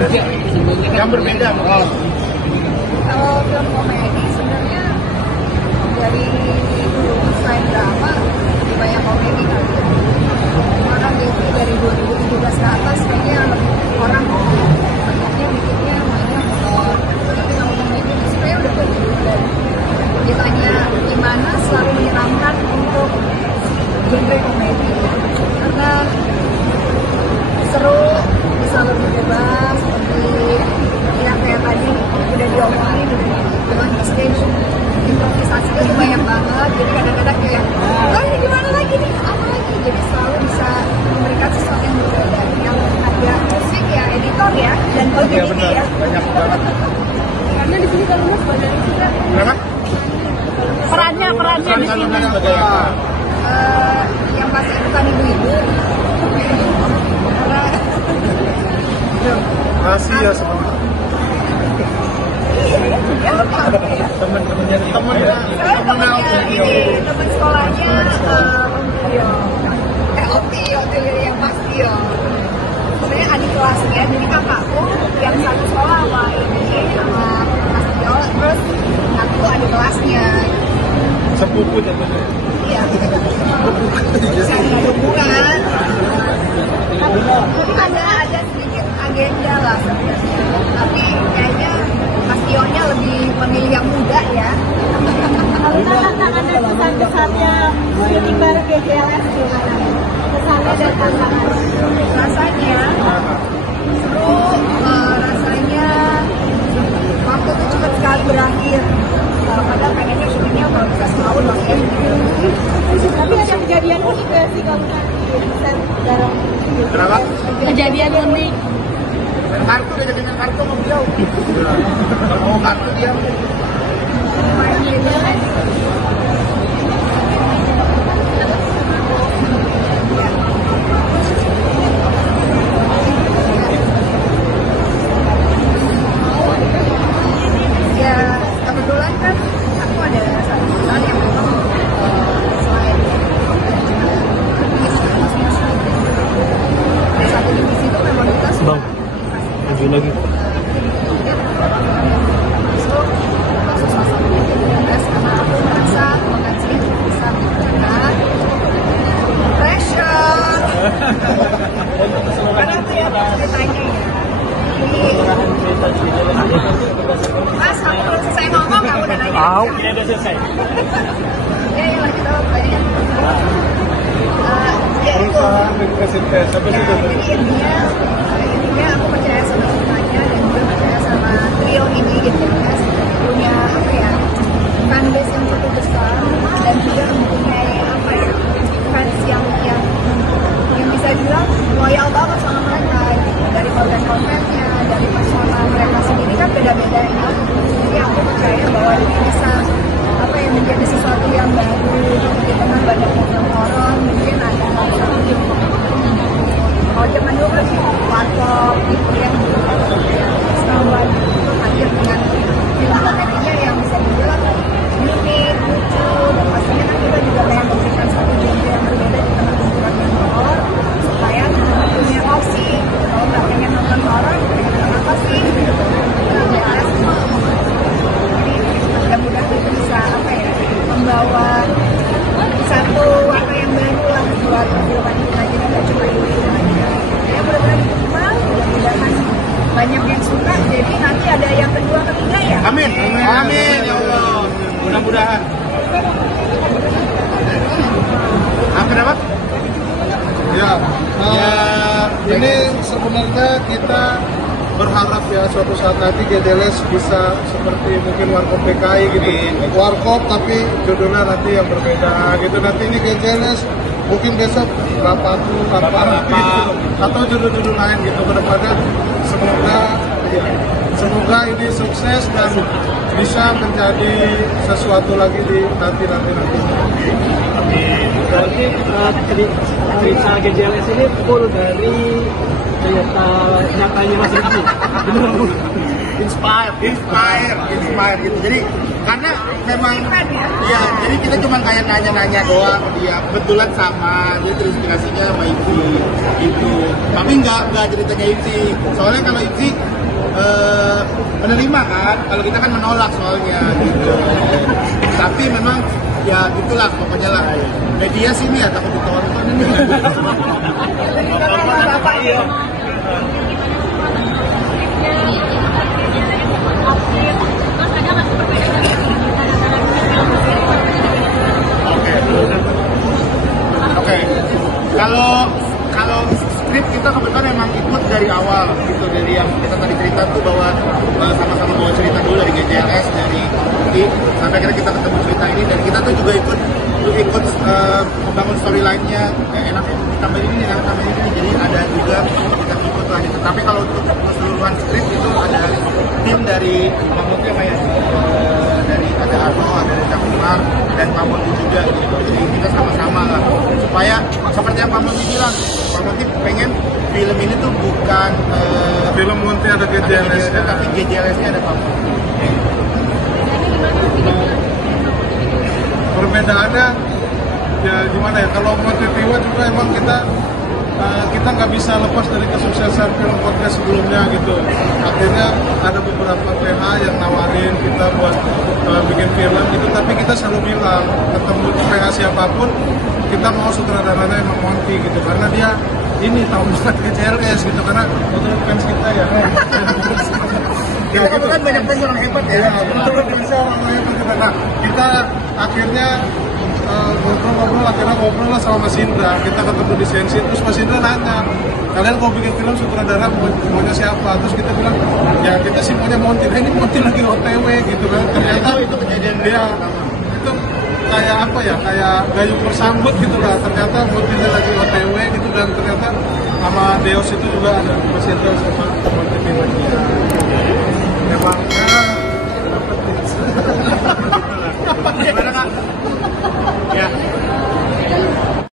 Yang berbeda mungkin. Kalau film komedi sebenarnya dari dulu selain drama lebih banyak komedi kan. Orang dari 2017 ke atas kayaknya orang banyaknya bikinnya mainnya horor. Tapi kalau komedi itu sebenarnya udah bagus dan ditanya gimana selalu menyenangkan untuk genre komedi karena seru, bisa lebih bebas seperti yang kayak tadi udah diomongin dengan stage improvisasinya tuh banyak banget, jadi kadang-kadang kayak ini gimana lagi nih, apa lagi, jadi selalu bisa memberikan sesuatu yang berbeda. Yang ada musik ya editor ya dan community ya banyak banget. karena di sini kalau mas banyak juga Kenapa? perannya di sini Sebagai apa? yang pasti bukan ibu-ibu karena Masih ya sebenarnya. Temen sekolahnya Otio yang pasti ya. Sebenarnya adik kelasnya, jadi kakakku yang satu sekolah sama ini sama Mas Tio, terus aku adik kelasnya. sepupu jatuhnya. Iya. Bisa ada hubungan. Ada sedikit agenda lah sebenarnya. Tapi kayaknya Mas Tio-nya lebih memilih yang muda ya. Kalau tantangan dan kesan-kesannya syuting bareng GJLS gimana? Kesannya dan tantangan. Rasanya seru, rasanya waktu itu cepat sekali berakhir. Padahal pengennya syutingnya kalau bisa setahun makin. Tapi ada kejadian unik gak sih kalau bisa bareng? Kenapa? Kejadian unik. Kartu dia jadi kartu mau jauh. Mau kartu dia. Ya kebetulan kan aku ada satu perusahaan yang memang selain ada satu divisi itu memang kita sudah Maju lagi. masuk sesuatu tugas karena aku merasa mengaji bisa mengerjakan pressure karena itu ya ceritanya ya. Mas, aku belum selesai ngomong, kamu udah nanya. Ini udah selesai. Ya, lanjut apa ya? Ya itu. Jadi intinya aku percaya sama ceritanya dan juga percaya sama trio ini gitu ya. Punya apa ya? Fanbase yang cukup besar dan juga mempunyai apa ya? Fans yang bisa bilang loyal banget sama mereka gitu. Dari konten-kontennya, dari personal mereka sendiri kan beda-beda ya. Jadi aku percaya bahwa ini bisa apa ya menjadi sesuatu yang baru di tengah banyaknya film horor. Mungkin ada kalau zaman dulu kan warkop gitu ya, sekarang itu hadir dengan film komedinya yang bisa dibilang unik, lucu, dan pastinya kan kita juga pengen memberikan satu genre yang berbeda di tengah tumpukan yang horor supaya teman-teman punya opsi. Kalau nggak pengen nonton horor, pengen nonton apa sih? Jadi mudah-mudahan itu bisa apa ya membawa satu warna yang baru lah buat film kita, jadi nggak cuma ini aja. Ya mudah-mudahan diterima, mudah-mudahan banyak yang suka. Jadi nanti ada yang kedua, ketiga ya. Amin. Amin ya Allah. Mudah-mudahan. Kenapa? Ya, ini sebenarnya kita berharap ya suatu saat nanti GJLS bisa seperti mungkin Warkop PKI gitu, Warkop tapi judulnya nanti yang berbeda gitu. Nanti ini GJLS mungkin besok Bapak gitu, atau judul-judul lain gitu ke depannya. Semoga ini sukses dan bisa menjadi sesuatu lagi di nanti. Berarti cerita GJLS ini full dari cerita nyatanya Mas Rifki. Beneran Bu. inspire gitu. Jadi karena memang ya, jadi kita cuma kayak nanya-nanya doang ke dia, kebetulan sama, jadi terinspirasinya sama Ipsi. Tapi nggak ceritanya Ipsi. Soalnya kalau Ipsi menerima kan, kalau kita kan menolak soalnya gitu. Tapi memang ya gitulah pokoknya lah. Media sini ya takut ditonton ini. Bapak ya. Oke. Kalau skrip kita kebetulan memang ikut dari awal gitu, dari yang kita tadi cerita tuh bahwa sama-sama bawa cerita dulu dari GJLS, dari I, sampai akhirnya kita ketemu cerita ini, dan kita tuh juga ikut membangun storyline-nya. Enak tambahin ini, jadi ada juga kita ikut lah gitu. Tapi kalau untuk keseluruhan skrip itu ada tim dari maksudnya kayak dari ada Arno, ada Kang Umar, dan Pak Monti juga gitu. Jadi kita sama-sama lah supaya seperti yang Pak Monti bilang, Pak Monti pengen film ini tuh bukan Film Monti ada GJLS, tapi GJLS-nya ada Pak Monti. Perbedaannya ya gimana ya, kalau Monti Tiwa juga emang kita nggak bisa lepas dari kesuksesan film podcast sebelumnya gitu. Akhirnya ada beberapa PH yang nawarin kita buat bikin film gitu, tapi kita selalu bilang ketemu PH siapapun kita mau sutradaranya emang Monti gitu, karena dia ini tahu banget GJLS gitu, karena menurut fans kita ya. Kita kan banyak fans orang hebat ya. Betul bisa orang hebat gitu. Nah, kita akhirnya ngobrol lah sama Mas Indra. Kita ketemu di Sensi, terus Mas Indra nanya, kalian mau bikin film sutradara maunya siapa? Terus kita bilang, ya kita sih maunya Monti. Ini Monti lagi OTW gitu kan. Ternyata itu kejadian dia itu kayak apa ya, kayak gayung bersambut gitu lah. Ternyata Monti lagi OTW gitu, dan ternyata sama Deos itu juga ada Mas Indra sama Monti lagi.